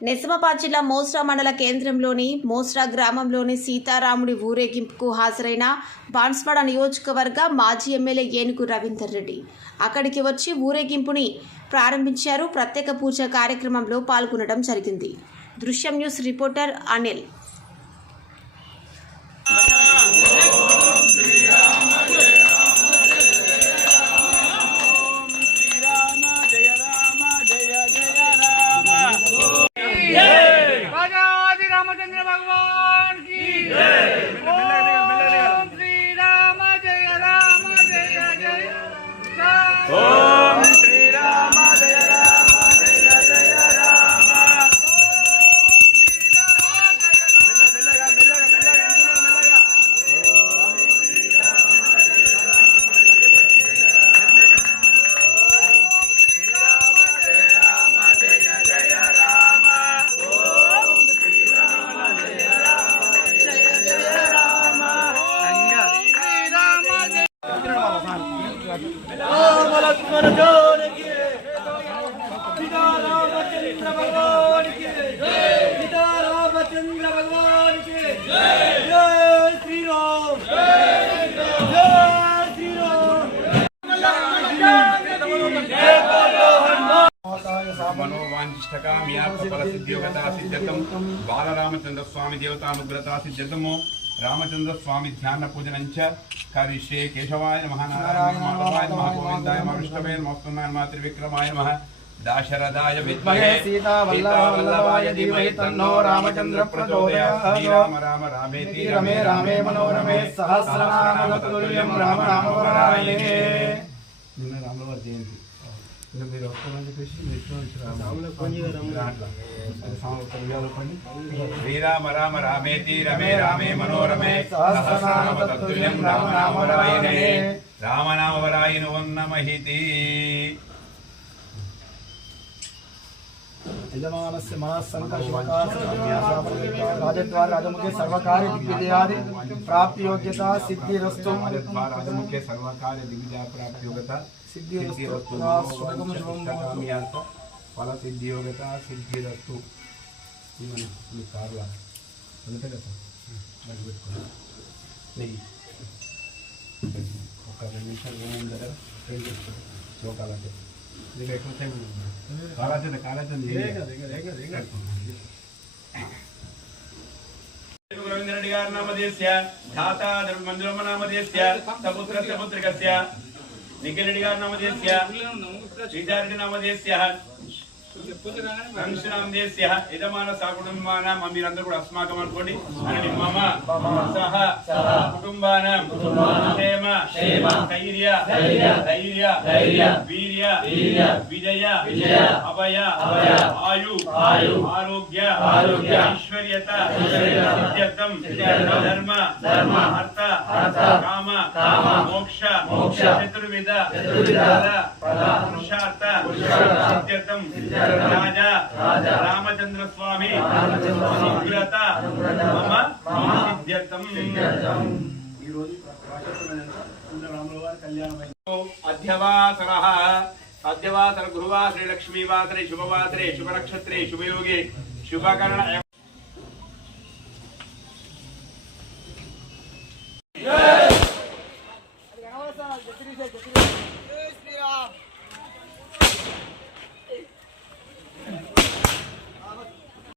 నిజామాబాద్ జిల్లా మోస్రా మండల కేంద్రంలోని మోస్రా గ్రామంలోని సీతారాముడి ఊరేగింపుకు హాజరైన బాన్స్వాడ నియోజకవర్గ మాజీ ఎమ్మెల్యే ఏనుగు రవీందర్ రెడ్డి అక్కడికి వచ్చి ఊరేగింపుని ప్రారంభించారు. ప్రత్యేక పూజ కార్యక్రమంలో పాల్గొనడం జరిగింది. దృశ్యం న్యూస్ రిపోర్టర్ అనిల్. रामचंद्र भगवान की जय। ओम श्री राम जय राम जय जय ओम श्री राम जय राम जय जय राम। रामचंद्र भगवान की जय श्री राम जय श्री राम। मनोवांछिष्ठकाम्यार्थफलसिद्धियोगता सिद्ध्यर्थं बालरामचंद्र स्वामी देवतानुग्रहता सिद्ध्यर्थं रामचंद्र स्वामी ध्यान पूजनञ्च करिष्ये। केशवाय नमः, नारायणाय नमः, माधवाय नमः, गोविन्दाय नमः, विष्णवे नमः, स्तुनाय नमः, त्रिविक्रमाय नमः, दाशरथाय विद्महे सीतावल्लभाय धीमहि तन्नो रामचंद्र प्रचोदयात्। श्रीराम राम रामेति रमे रामे मनोरमे सहस्रनाम तत्तुल्यं राम नाम वराणे। నిన్న రామవారి జయంతి ఇంకా మీరు వస్తామని చెప్పేసి శ్రీరామ రామ రామేతి రమే రామే మనోరమే సహస్రనామ తత్తుల్యం రామ నామ వరాయనే రామనామ వరాయను వన్నమహితి। यजमानस्य राजद्वार राजमुखे सर्वकार्य दिग्विजयादि प्राप्ति योग्यता सिद्धिरस्तु। राजमुखे सर्वकार्य दिग्विजय प्राप्ति योग्यता सिद्धिरस्तु। फल सिद्धि योग्यता सिद्धिरस्तु। ఈ కార్లా అంతే కదా నెయ్యి ఒక 2 నిమిషాలు ఏమైంది దగ్గర ట్రైన్ చేసుకోండి శ్లోకాలంటే దీనికి ఎక్కువ టైం కాలాచంద రవీంద్ర రెడ్డి గారి నామధేయస్య ధాతా మంజులమ్మ నామధేయస్య సపుత్రస్య పుత్రికస్య నిఖిల్ రెడ్డి గారి నామధేయస్య శ్రీధారెడ్డి నామధేయస్య నామధేయస్య యజమాన సకుటుంబానాం మీరందరూ కూడా అస్మాకం అనుకోండి అని మమ సహ కుటుంబానాం క్షేమ ధైర్య వీర్య విజయ అభయ ఆయు ఆరోగ్య ఐశ్వర్యత సిద్ధ్యర్థం ధర్మ అర్థ కామ మోక్ష చతుర్విధ పురుషార్థ సిద్ధ్యర్థం రాజా రామచంద్ర స్వామి అనుగ్రహత మమ సిద్ధ్యర్థం। ఈ రోజు రాములవారి కళ్యాణం అధ్యవాసరః అధ్యవాసర గురువాసరే లక్ష్మీవాసరే శుభవాసరే శుభనక్షత్రే శుభయోగే శుభకరణ